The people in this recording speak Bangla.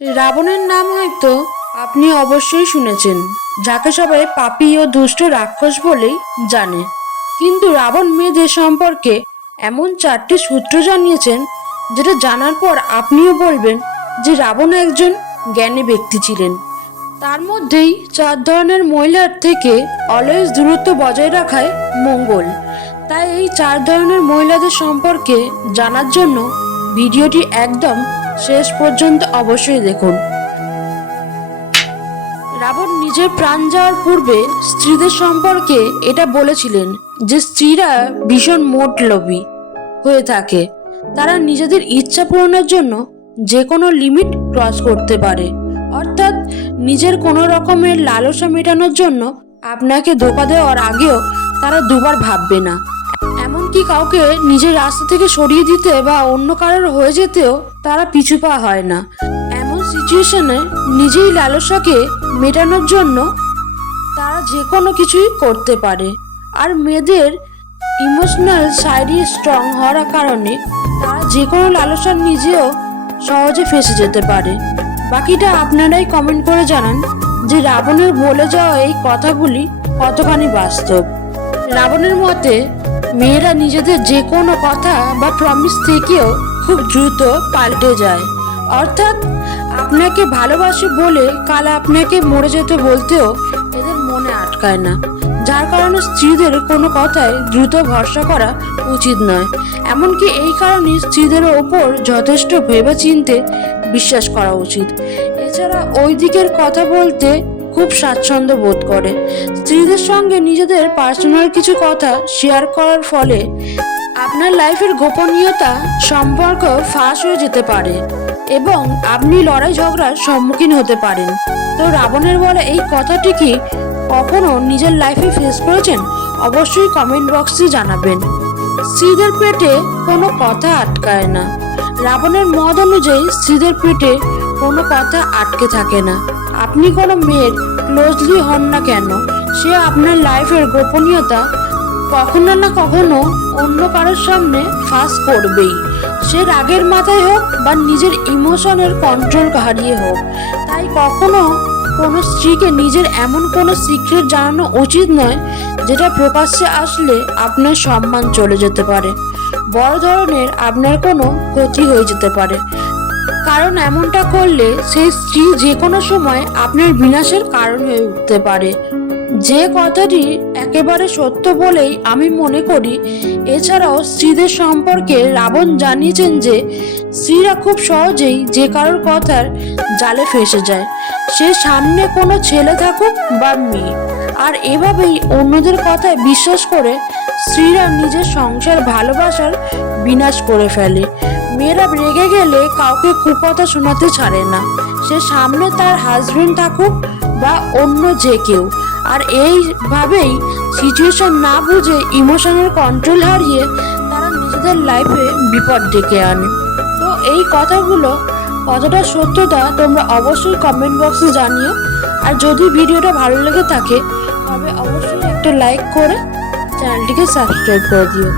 রাবণের নাম হয়তো আপনি অবশ্যই শুনেছেন, যাকে সবাই পাপী ও দুষ্ট রাক্ষস বলেই জানে। কিন্তু রাবণ মেয়েদের সম্পর্কে এমন চারটি সূত্র জানিয়েছেন, যেটা জানার পর আপনিও বলবেন যে রাবণ একজন জ্ঞানী ব্যক্তি ছিলেন। তার মধ্যেই চার ধরনের মহিলার থেকে অলওয়েজ দূরত্ব বজায় রাখায় মঙ্গল। তাই এই চার ধরনের মহিলাদের সম্পর্কে জানার জন্য ভিডিওটি একদম শেষ পর্যন্ত অবশ্যই দেখুন। রাবণ নিজের প্রাণ যাওয়ার পূর্বে স্ত্রীদের সম্পর্কে এটা বলেছিলেন যে স্ত্রীরা ভীষণ মোটলোভী হয়ে থাকে। তারা নিজেদের ইচ্ছা পূরণের জন্য যে কোনো লিমিট ক্রস করতে পারে। অর্থাৎ নিজের কোনো রকমের লালসা মেটানোর জন্য আপনাকে ধোকা দেওয়ার আগেও তারা দুবার ভাববে না। এমনকি কাউকে নিজের রাস্তা থেকে সরিয়ে দিতে বা অন্য কারোর হয়ে যেতেও তারা পিছু পা হয় না। এমন সিচুয়েশনে নিজেই লালসাকে মেটানোর জন্য তারা যে কোনো কিছুই করতে পারে। আর মেয়েদের ইমোশনাল সাইডই স্ট্রং হওয়ার কারণে তারা যে কোনো লালসার নিজেও সহজে ফেসে যেতে পারে। বাকিটা আপনারাই কমেন্ট করে জানান যে রাবণের বলে যাওয়া এই কথাগুলি কতখানি বাস্তব। রাবণের মতে, মেয়েরা নিজেদের যে কোনো কথা বা প্রমিস থেকেও খুব দ্রুত পাল্টে যায়। অর্থাৎ, আপনাকে ভালোবাসে বলে কাল আপনাকে মরে যেতে বলতেও এদের মনে আটকায় না। যার কারণে স্ত্রীদের কোনো কথায় দ্রুত ভরসা করা উচিত নয়। এমনকি এই কারণে স্ত্রীদের ওপর যথেষ্ট ভেবেচিন্তে বিশ্বাস করা উচিত। এছাড়া ওই দিকের কথা বলতে খুব স্বাচ্ছন্দ্য বোধ করে। স্ত্রীদের সঙ্গে নিজেদের পার্সোনাল কিছু কথা শেয়ার করার ফলে আপনার লাইফের গোপনীয়তা সম্পর্ক ফাঁস হয়ে যেতে পারে এবং আপনি লড়াই ঝগড়ার সম্মুখীন হতে পারেন। তো রাবণের বলা এই কথাটি কি কখনো নিজের লাইফে ফেস করেছেন? অবশ্যই কমেন্ট বক্সে জানাবেন। স্ত্রীদের পেটে কোনো কথা আটকায় না। রাবণের মত অনুযায়ী স্ত্রীদের পেটে কোনো কথা আটকে থাকে না। আপনি কোনো মেয়ের ক্লোজলি হন না কেন? সে আপনার লাইফের গোপনীয়তা কখনো না কখনো অন্য কারোর সামনে ফাঁস করবেই। সে রাগের মাথায় হোক বা নিজের ইমোশনের কন্ট্রোল হারিয়ে হোক, তাই কখনো কোনো স্ত্রীকে নিজের এমন কোনো সিক্রেট জানানো উচিত নয়, যেটা প্রকাশ্যে আসলে আপনার সম্মান চলে যেতে পারে। বড় ধরনের আপনার কোনো ক্ষতি হয়ে যেতে পারে। কারণ এমনটা করলে সেই স্ত্রী যে কোনো সময় আপনার বিনাশের কারণ হয়ে উঠতে পারে। যে কথাটি একেবারে সত্য বলেই আমি মনে করি, এছাড়াও স্ত্রীদের সম্পর্কে রাবণ জানিয়েছেন যে, স্ত্রীরা খুব সহজেই যে কারোর কথার জালে ফেসে যায়। সে সামনে কোনো ছেলে থাকুক বা মেয়ে। আর এভাবেই অন্যদের কথায় বিশ্বাস করে স্ত্রীরা নিজের সংসার ভালোবাসার বিনাশ করে ফেলে। মেয়েরা রেগে গেলে কাউকে কুকথা শোনাতে ছাড়ে না। সে সামনে তার হাজবেন্ড থাকুক বা অন্য যে কেউ। আর এইভাবেই সিচুয়েশন না বুঝে ইমোশনের কন্ট্রোল হারিয়ে তারা নিজেদের লাইফে বিপদ ডেকে আনে। তো এই কথাগুলো কতটা সত্যতা তোমরা অবশ্যই কমেন্ট বক্সে জানিও। আর যদি ভিডিওটা ভালো লেগে থাকে, তবে অবশ্যই একটা লাইক করে চ্যানেলটিকে সাবস্ক্রাইব করে দিও।